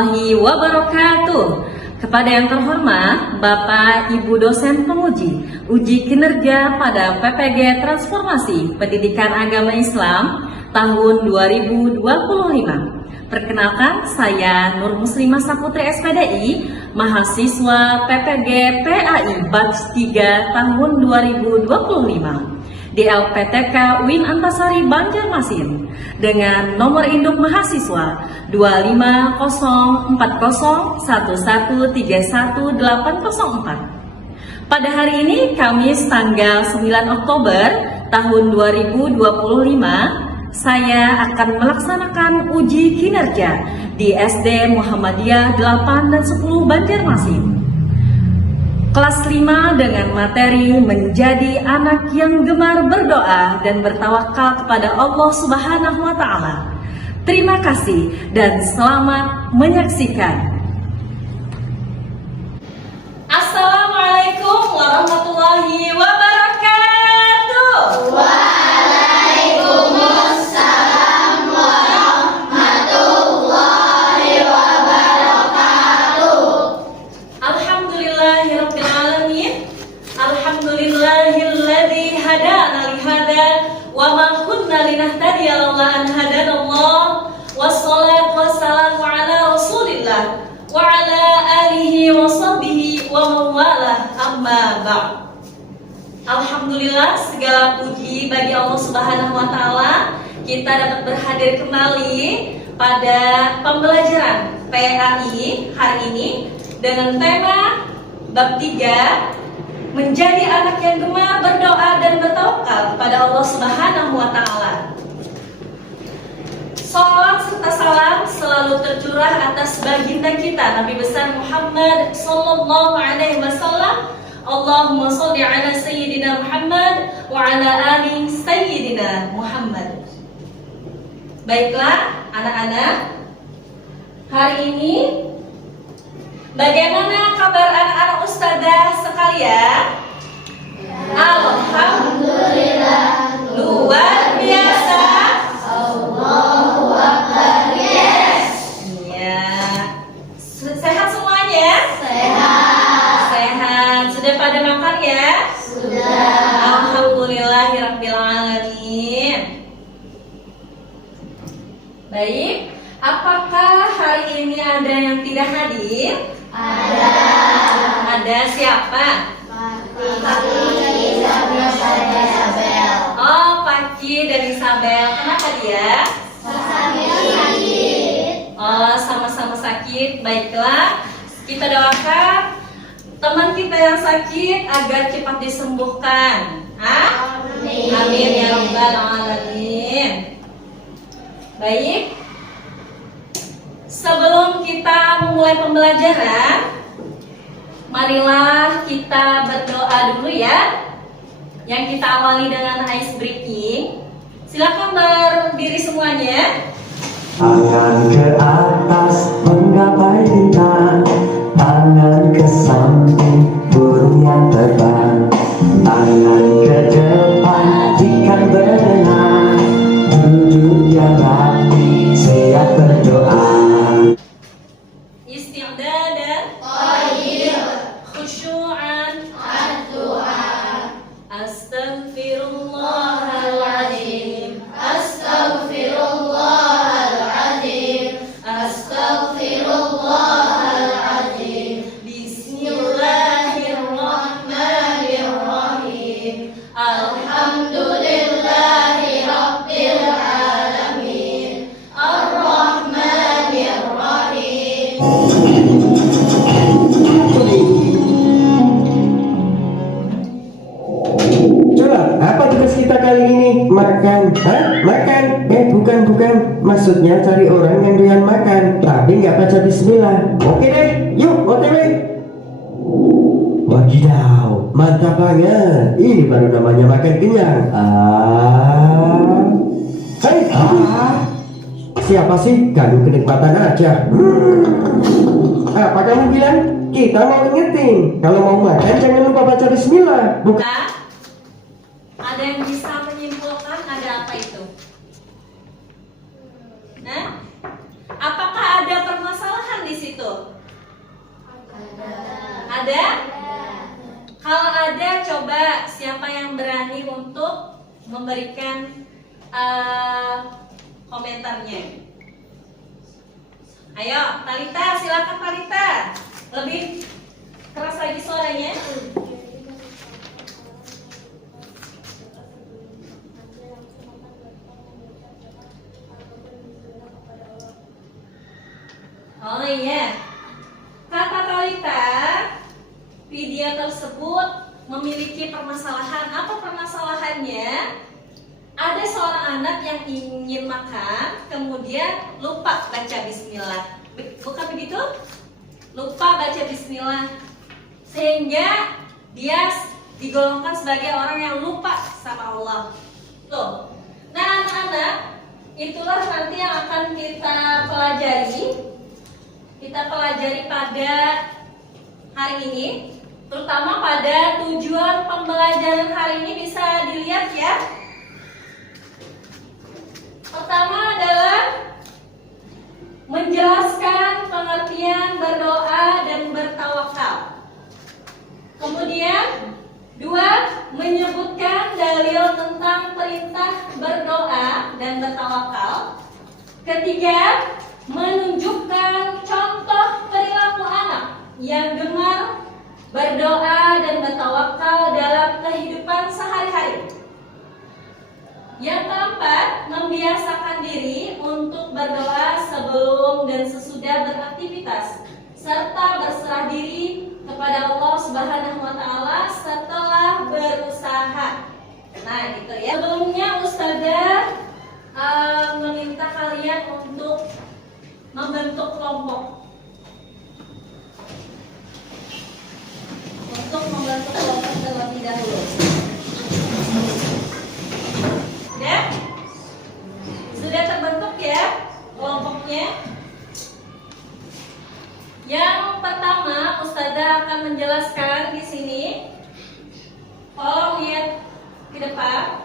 warahmatullahi wabarakatuh. Kepada yang terhormat Bapak Ibu dosen penguji uji kinerja pada PPG Transformasi Pendidikan Agama Islam tahun 2025. Perkenalkan, saya Nur Muslimah Saputri SPDI, mahasiswa PPG PAI Batch 3 tahun 2025 di LPTK UIN Antasari Banjarmasin dengan nomor induk mahasiswa 2504011313804. Pada hari ini Kamis tanggal 9 Oktober tahun 2025, saya akan melaksanakan uji kinerja di SD Muhammadiyah 8 dan 10 Banjarmasin. Kelas 5 dengan materi menjadi anak yang gemar berdoa dan bertawakal kepada Allah Subhanahu wa Ta'ala. Terima kasih dan selamat menyaksikan. Assalamualaikum warahmatullahi wabarakatuh. Waalaikumsalam warahmatullahi wabarakatuh. Alhamdulillahirrabbilalamin. Alhamdulillahilladzi hadana lihada wa ma kunna linahtadiya laula an hadanallah. Wassalatu wassalamu ala Rasulillah wa ala alihi wa sahbihi wa mawalah, amma ba'd. Alhamdulillah, segala puji bagi Allah Subhanahu wa Ta'ala. Kita dapat berhadir kembali pada pembelajaran PAI hari ini dengan tema bab 3, menjadi anak yang gemar berdoa dan bertawakal kepada Allah Subhanahu wa Ta'ala. Salawat serta salam selalu tercurah atas baginda kita Nabi besar Muhammad sallallahu alaihi wasallam. Allahumma sholli ala sayyidina Muhammad wa ala ali sayyidina Muhammad. Baiklah anak-anak, hari ini bagaimana kabar anak-anak ustazah sekalian? Alhamdulillah, luar biasa. Allahu Akbar. Yes. Iya. Sehat semuanya? Sehat. Sehat. Sudah pada makan ya? Sudah. Alhamdulillahirabbil alamin. Baik, apakah hari ini ada yang tidak hadir? Ada. Ada siapa? Pakci, Isabel. Oh, Pakci dan Isabel. Kenapa dia? Sakit. Oh, sama-sama sakit. Baiklah, kita doakan teman kita yang sakit agar cepat disembuhkan. Amin. Amin ya rabbal alamin. Baik, sebelum kita memulai pembelajaran, marilah kita berdoa dulu ya. Yang kita awali dengan ice breaking. Silakan berdiri semuanya. Tangan ke atas menggapai bintang, tangan ke samping burung yang terbang, tangan ke depan ikan berenang, duduk yang rapi siap berdoa. Isti'dadan, Qayyim. khusyu'an, Ad-du'a. Astaghfirullahaladzim. Astaghfirullahaladzim. Astaghfirullahaladzim. Bismillahirrahmanirrahim. Alhamdulillahi Rabbil Alamin. Ar-Rahmanir-Rahim. Coba, apa tugas kita kali ini? Makan. Hah? Makan? Bukan. Maksudnya cari orang yang doyan makan, tapi nggak baca bismillah. Oke deh, yuk OTW. Wadidaw, mantap banget. Ini baru namanya makan kenyang. Siapa sih? Ganggu kenikmatan aja. Apa kamu bilang? Kita mau ingetin, kalau mau makan jangan lupa baca bismillah. Bukan. Ada yang bisa menyimpulkan ada apa itu? Nah, apakah ada permasalahan di memberikan komentarnya. Ayo, Talita, silakan Talita. Lebih keras lagi suaranya. Oh iya, kata Talita, video tersebut memiliki permasalahan. Apa permasalahannya? Ada seorang anak yang ingin makan, kemudian lupa baca bismillah. Bukan begitu? Lupa baca bismillah, sehingga dia digolongkan sebagai orang yang lupa sama Allah. Tuh. Nah, anak-anak, itulah nanti yang akan kita pelajari. Kita pelajari pada hari ini, terutama pada tujuan pembelajaran hari ini bisa dilihat ya. Pertama adalah menjelaskan pengertian berdoa dan bertawakal. Kemudian, dua, menyebutkan dalil tentang perintah berdoa dan bertawakal. Ketiga, menunjukkan contoh perilaku anak yang gemar berdoa dan bertawakal dalam kehidupan sehari-hari. Yang keempat, membiasakan diri untuk berdoa sebelum dan sesudah beraktivitas, serta berserah diri kepada Allah Subhanahu wa Ta'ala setelah berusaha. Nah, gitu ya. Sebelumnya Ustazah meminta kalian untuk membentuk kelompok. Untuk membentuk kelompok terlebih dahulu. Ya? Sudah terbentuk ya kelompoknya? Yang pertama, Ustazah akan menjelaskan di sini. Tolong lihat ke depan.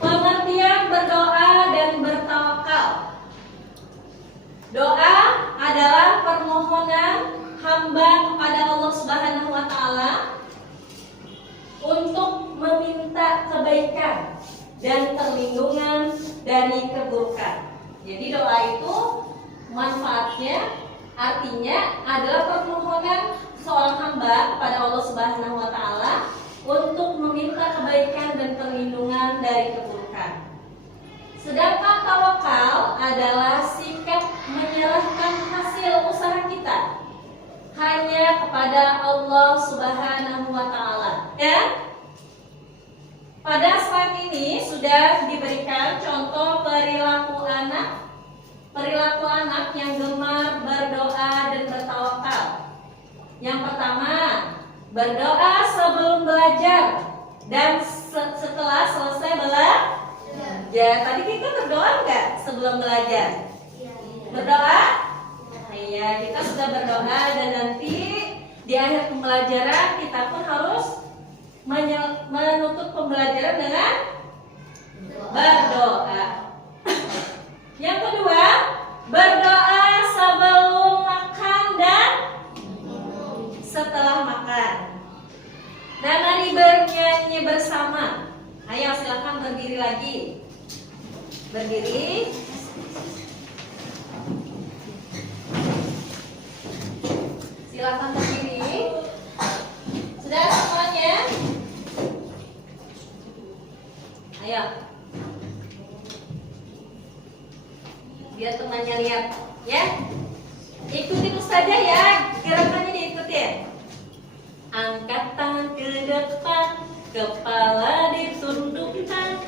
Pengertian berdoa dan bertawakal. Doa adalah permohonan hamba kepada Allah Subhanahu wa Ta'ala untuk meminta kebaikan dan perlindungan dari keburukan. Jadi doa itu manfaatnya, artinya adalah permohonan seorang hamba kepada Allah Subhanahu wa Ta'ala untuk meminta kebaikan dan perlindungan dari keburukan. Sedangkan tawakal adalah sikap menyerahkan hasil usaha kita hanya kepada Allah Subhanahu wa Ta'ala. Ya? Pada slide ini sudah diberikan contoh perilaku anak yang gemar berdoa dan bertawakal. Yang pertama, berdoa sebelum belajar dan setelah selesai belajar. Tadi kita berdoa enggak sebelum belajar? Berdoa? Iya, kita sudah berdoa dan nanti di akhir pembelajaran kita pun harus menutup pembelajaran dengan berdoa. Yang kedua, berdoa sebelum makan dan setelah makan. Dan mari bernyanyi bersama. Ayo silakan berdiri lagi. Berdiri. Silakan berdiri. Sudah semuanya? Ayo. Biar temannya lihat, ya. Ikutin Ustazah ya, gerakannya diikutin. Angkat tangan ke depan, kepala ditundukkan,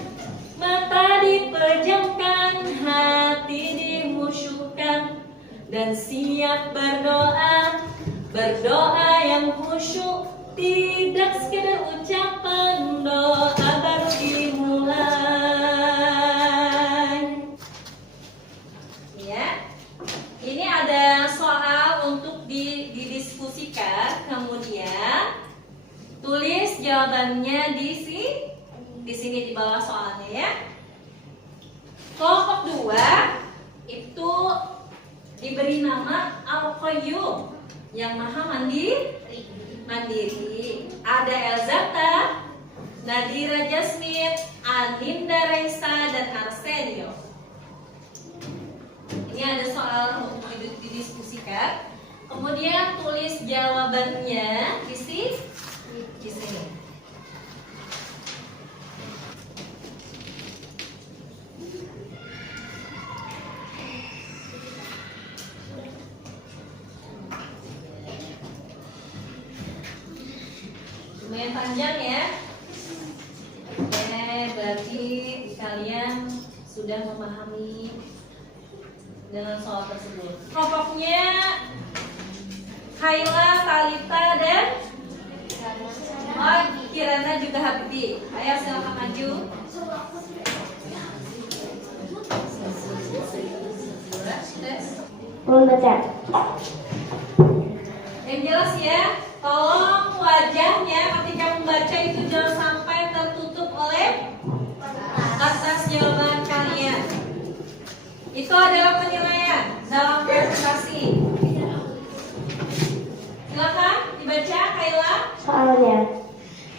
mata dipejamkan, hati dimusyukkan, dan siap berdoa. Berdoa yang khusyuk, tidak sekedar ucapan, doa baru dimulai. Ya, ini ada soal untuk didiskusikan, kemudian tulis jawabannya di sini di bawah soalnya ya. Kelompok 2 itu diberi nama Al-Qayyum, yang maha mandiri. Ada Elzata Nadira Jasmine, Aninda Raisa, dan Arsenio. Ini ada soal untuk didiskusikan. Kemudian tulis jawabannya di sini. Lumayan panjang ya. Oke, berarti kalian sudah memahami dengan soal tersebut. Kelompoknya Kaila, Talita, dan Kirana juga Habibie. Ayo silakan maju. Membaca. Yang jelas ya, tolong wajahnya ketika membaca itu jangan sampai tertutup oleh atas jawaban kalian. Itu adalah penilaian dalam presentasi. Silakan dibaca, Kaila. Soalnya,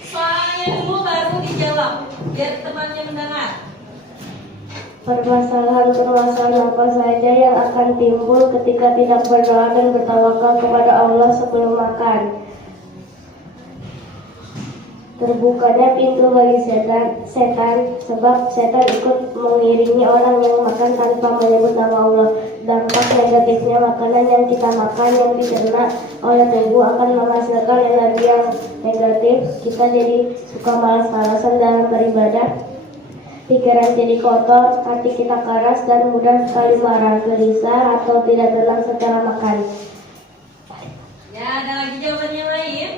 Soalnya dulu baru dijawab, biar temannya mendengar. permasalahan-permasalahan apa saja yang akan timbul ketika tidak berdoa dan bertawakal kepada Allah sebelum makan. Terbukanya pintu bagi setan, sebab setan ikut mengiringi orang yang makan tanpa menyebut nama Allah. Dampak negatifnya, makanan yang kita makan yang dicerna oleh tubuh akan menghasilkan energi yang negatif. Kita jadi suka malas-malasan dalam beribadah, pikiran jadi kotor, hati kita keras dan mudah sekali marah, gelisah atau tidak tenang secara makan. Ya, ada lagi jawaban yang lain?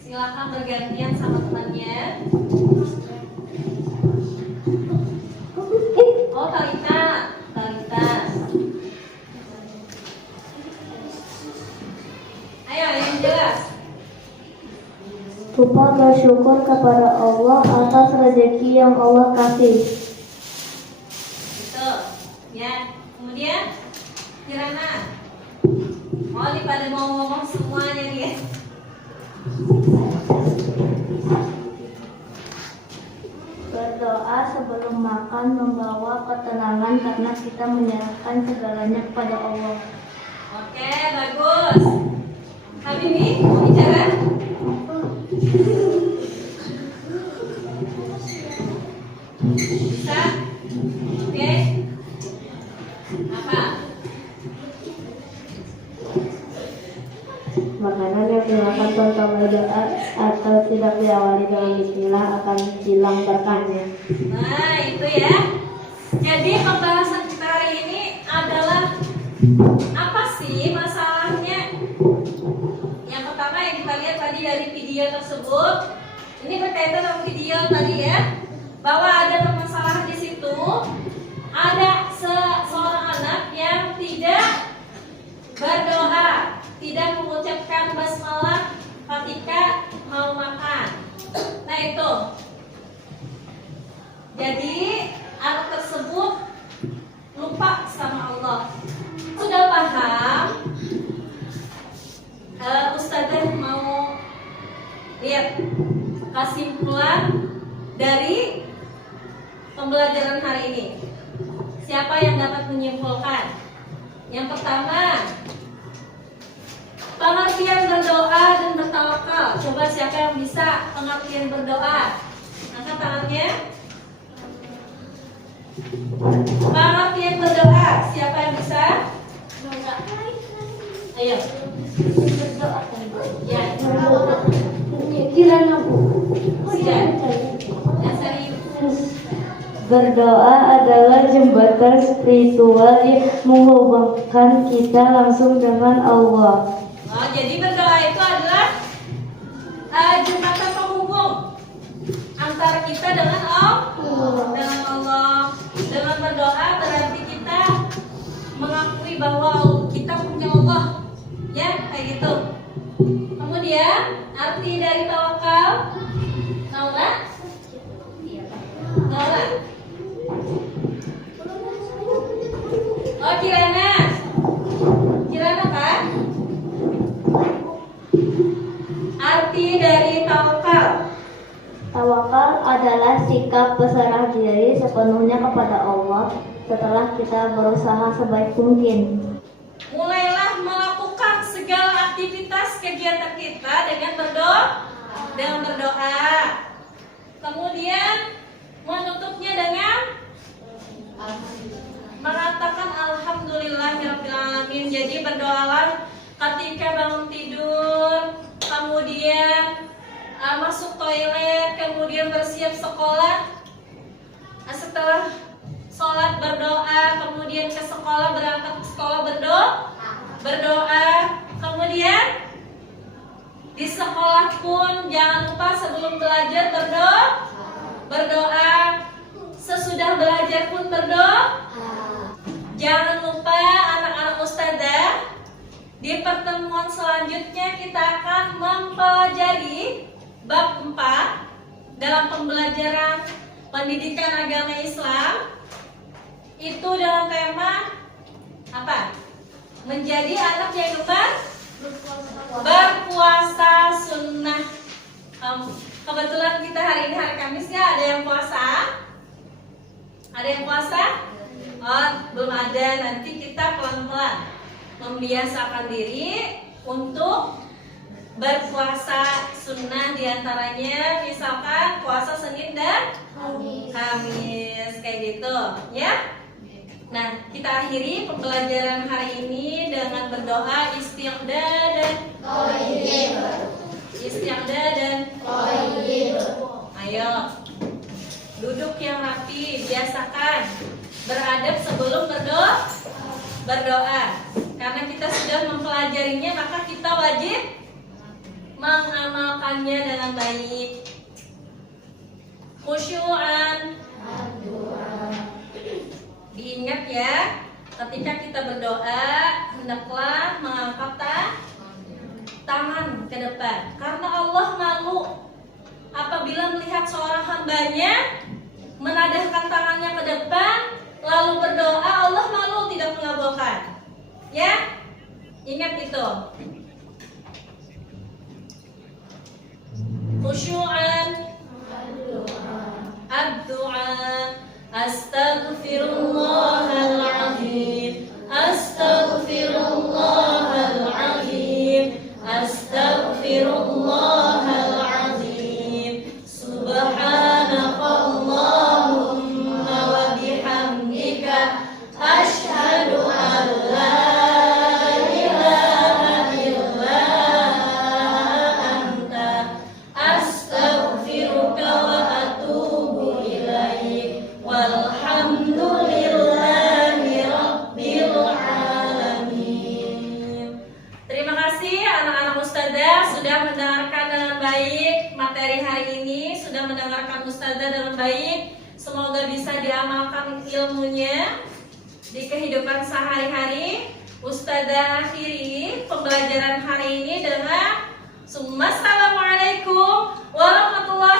Silakan bergantian sama temannya. Oh, Talita. Ayo, yang jelas. Lupa bersyukur kepada Allah atas rezeki yang Allah kasih. Itu. Ya. Kemudian Kirana. Oh, ini pada mau ngomong semuanya nih. Berdoa sebelum makan membawa ketenangan karena kita menyerahkan segalanya kepada Allah. Oke, bagus. Habibie, mau bicara? Bisa? Oke. Apa? Makanan yang dimakan tanpa berdoa atau tidak diawali dengan bismillah akan hilang berkahnya. Nah, itu ya. Jadi pembahasan kita hari ini adalah apa sih masalahnya? Yang pertama yang kita lihat tadi dari video tersebut, ini berkaitan dengan video tadi ya, bahwa ada permasalahan di situ, ada seorang anak yang tidak berdoa, tidak mengucapkan basmalah ketika mau makan. Nah itu. Jadi anak tersebut lupa sama Allah. Sudah paham? Ustazah mau lihat kesimpulan dari pembelajaran hari ini. Siapa yang dapat menyimpulkan? Yang pertama, pengertian berdoa dan bertawakal. Coba siapa yang bisa pengertian berdoa? Angkat tangannya. Pengertian berdoa, siapa yang bisa? Ayo. Berdoa. Ya. Kirana Bu. Siap. Yang serius. Berdoa adalah jembatan spiritual yang menghubungkan kita langsung dengan Allah. Oh, jadi berdoa itu adalah jembatan penghubung antara kita dengan Allah. Dengan berdoa berarti kita mengakui bahwa kita punya Allah, ya kayak gitu. Kemudian arti dari tawakal, tahu nggak? Tahu nggak? Oh, Kirana kan? Arti dari adalah sikap berserah diri sepenuhnya kepada Allah setelah kita berusaha sebaik mungkin. Mulailah melakukan segala aktivitas kegiatan kita dengan berdoa. Kemudian menutupnya dengan mengatakan alhamdulillahirobbilalamin. Jadi berdoalah ketika bangun tidur, kemudian masuk toilet, kemudian bersiap sekolah. Setelah sholat berdoa, kemudian ke sekolah, berangkat ke sekolah berdoa. Kemudian di sekolah pun jangan lupa sebelum belajar berdoa. Sesudah belajar pun berdoa. Jangan lupa anak-anak ustadzah, di pertemuan selanjutnya kita akan mempelajari bab 4 dalam pembelajaran pendidikan agama Islam. Itu dalam tema apa? Menjadi anak yang berpuasa sunnah. Kebetulan kita hari ini hari Kamis ya, ada yang puasa? Ada yang puasa? Oh, belum ada. Nanti kita pelan-pelan membiasakan diri untuk berpuasa sunnah, diantaranya misalkan puasa Senin dan Kamis kayak gitu ya. Nah, kita akhiri pembelajaran hari ini dengan berdoa istighfar dan ayo duduk yang rapi, biasakan beradab sebelum berdoa. Karena kita sudah mempelajarinya, maka kita wajib mengamalkannya dengan baik. Khusyu'an. Diingat ya, ketika kita berdoa hendaklah mengangkat tangan ke depan, karena Allah malu apabila melihat seorang hambanya menadahkan tangannya ke depan lalu berdoa. Allah malu, tidak mengabulkan. Ya, ingat itu. Khusyu'an. Ad-du'a. Astaghfirullahaladzim. Astaghfirullahaladzim. Astaghfirullahaladzim. Subhanakallahumma wa bihamdika asyhadu an la ilaha illa anta astaghfiruka wa atubu ilaik. Walhamdulillahi rabbil alamin. Terima kasih anak-anak ustadzah sudah mendengarkan dengan baik materi hari ini, sudah mendengarkan ustadzah dengan baik. Semoga bisa diamalkan ilmunya di kehidupan sehari-hari. Ustadzah akhiri pembelajaran hari ini dengan Assalamualaikum warahmatullahi